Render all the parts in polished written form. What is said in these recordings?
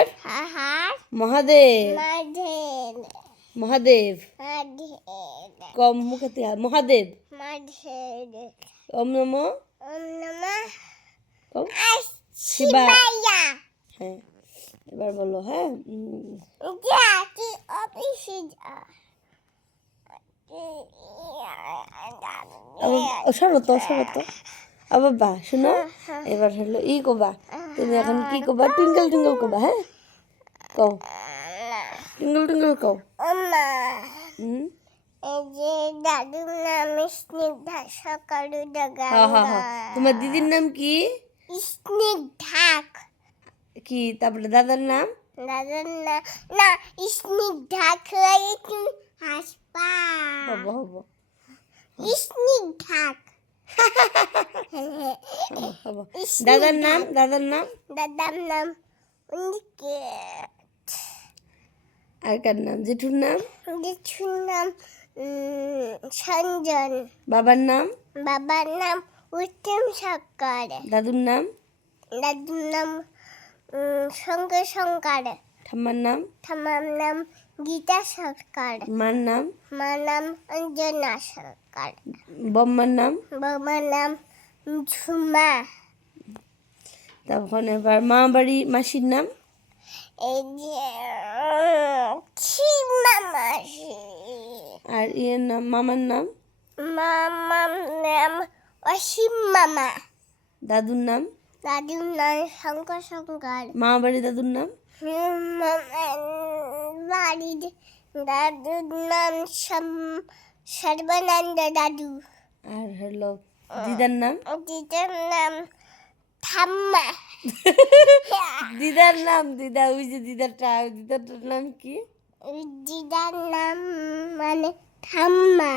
হর হর মহাদেব মাধের মহাদেব মাধের কম মুখে মহাদেব মাধের ওম নমো ওম নমঃ কম শিবা শিবায়া হ্যাঁ এবার বলো হ্যাঁ জাতি অফিসে যা সরত বাবা শোনো এবার হলো ই কবা তুমি এখন কি কবা টুইঙ্কল টুইঙ্কল কবা হ্যাঁ কও টুইঙ্কল টুইঙ্কল কও ওমা হুম এই যে দাদুর নাম স্নিগ্ধা সকালু হ্যাঁ হ্যাঁ হ্যাঁ তোমার দিদির নাম কি স্নিগ্ধাক কি তারপরে দাদার নাম দাদুর নাম না স্নিগ্ধাক হয়ে তুমি হাসপা হবো স্নিগ্ধাক হবো দাদার নাম দাদার নাম উনকে আর কার নাম জেঠুর নাম জেঠুর নাম সঞ্জন বাবার নাম বাবার নাম উত্তম সরকার দাদুর নাম শঙ্কর সরকার ঠাম্মার নাম ঠাম্মার নাম গীতা সরকার মার নাম অঞ্জনা সরকার বম্মার নাম বাবার নাম ঝুমা তখন এবার মা বাড়ি মাসির নাম এই যে সীমা মাসি আর ইয়ের নাম মামার নাম মামার নাম অসীম মামা দাদুর নাম দাদুর নাম শঙ্কর সরকার মা বাড়ি দাদুর নাম বাড়ির দাদুর নাম সর্বানন্দ দাদু আর হলো দিদার নাম দিদার নাম ঠাম্মা দিদার নাম দিদা ওই যে দিদারটার নাম কি দিদার নাম মানে ঠাম্মা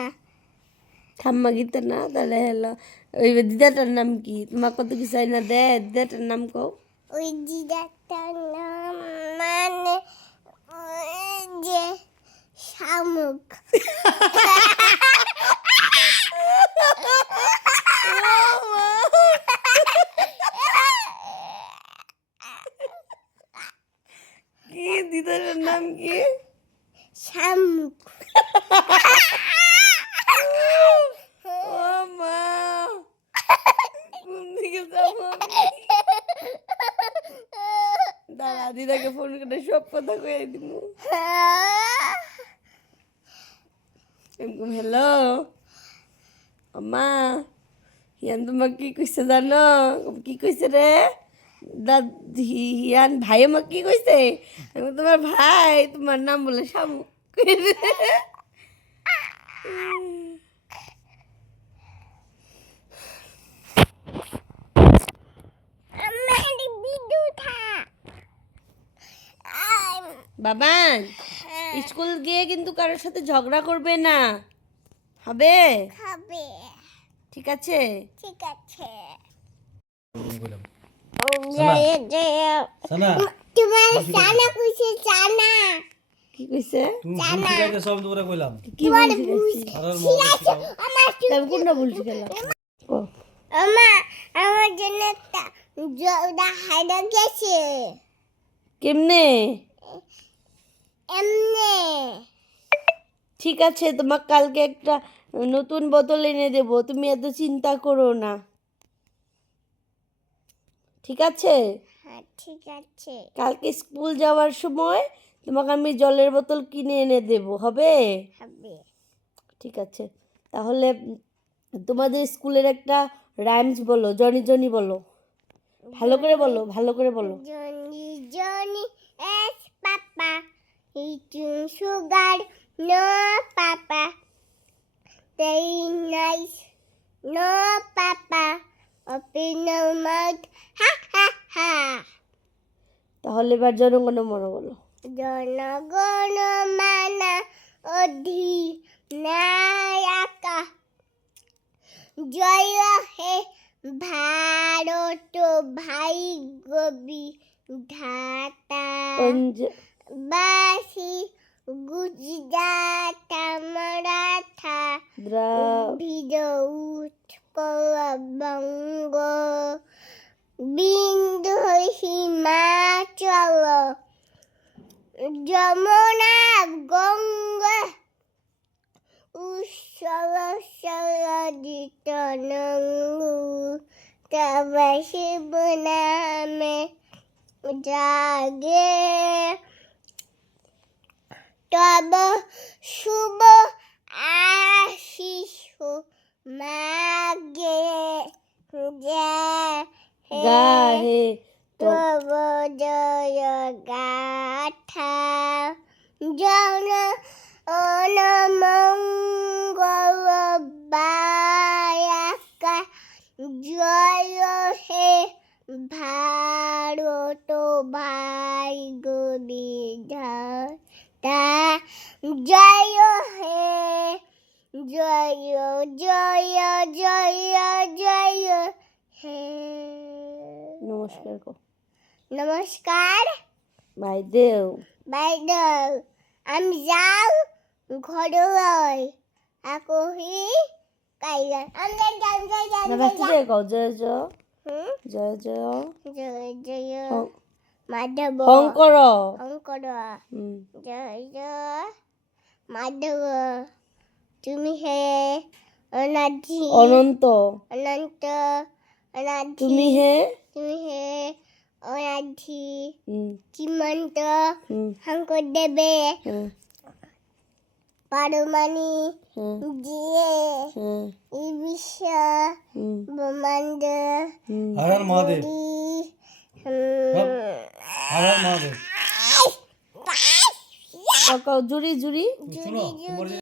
ঠাম্মা গীতা না তাহলে হলো ওই দিদাটার নাম কি তোমার কত কিছু না দে দিদাটার নাম কও ওই দিদারটার নাম মানে ওই যে শামুক কি দিদাটার নাম কি শামুক ও মা কোন দিকে যাবো দাদা দিদাকে ফোন করে সব কথা কয়ে দিব এরকম হ্যালো মা হিয়ান তোমার কি কইছে জানো কি কইছে রে হিয়ান ভাই আমাকে কি কইছে আমি তোমার ভাই তোমার নাম বলে শামুক বাবান স্কুল গিয়ে কিন্তু কারোর সাথে ঝগড়া করবে না হবে খাবে ঠিক আছে ঠিক আছে সানা তোমার সানা কইছে সানা কি কইছে তুমি ভুল শিখাইতে সব তোরা কইলাম কি বলছিস আর আমার তবে কোনটা বলছি গেল আমার জন্য একটা জোড়া হাইডা গেছে কেমনে এমনে ঠিক আছে তোমাকে কালকে একটা নতুন বোতল এনে দেব তুমি এত চিন্তা করো না ঠিক আছে হ্যাঁ ঠিক আছে কালকে স্কুল যাওয়ার সময় তোমাকে আমি জলের বোতল কিনে এনে দেব হবে হবে ঠিক আছে তাহলে তোমাদের স্কুলের একটা রাইমস বলো জনি জনি বলো ভালো করে বলো Johny Johny yes papa eating sugar no papa they nice no papa open your mouth ha ha ha তাহলে এবার জনগণ মন বলো জনগণ মানা অধিনায়কা জয় হে ভারত ভাই গোবি ধাতা বাসি গুজরাট মারাঠা ভিজ উৎকল বঙ্গ বিন্দু হিমাচল যমুনা গঙ্গা উৎসলসলজিত নঙ্গু তব শিব নামে জাগে তব শুভ আশিস মাগে গাহে তব জয় গাথা জন অনমঙ্গল বায়াকা জয় হে ভারত ভাই বিধাতা জয় হে জয় জয় জয় জয় হে নমস্কার কো নমস্কার ভাইদেউ বাইদেউ আমি যাও ঘরে আকহি কাইগান আমরা গান গাই গান না ব্যস্ত দিয়ে কও জয় জয় হুম জয় জয় জয় জয় হং- মাধব শঙ্কর অঙ্কর হুম, জয় জয় মাধব তুমি হে অনাধি অনন্ত অনন্ত অনাধি তুমি হে তুমি হে অনাধি হুম, শ্রীমন্ত হুম, শঙ্করদেবে হুম, পারমানি হুম, দিয়ে হুম, এই বিশ্ব হুম, ব্রহ্মাণ্ড হর হর মহাদেব হর হর মহাদেব কও, কও, জুড়ি জুড়ি শোনো তোমার যে